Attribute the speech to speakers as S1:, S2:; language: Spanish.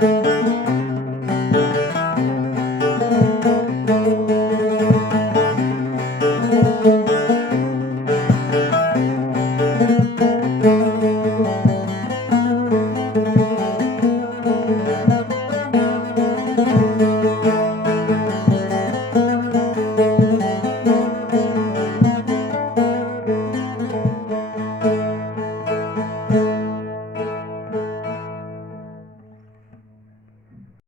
S1: Música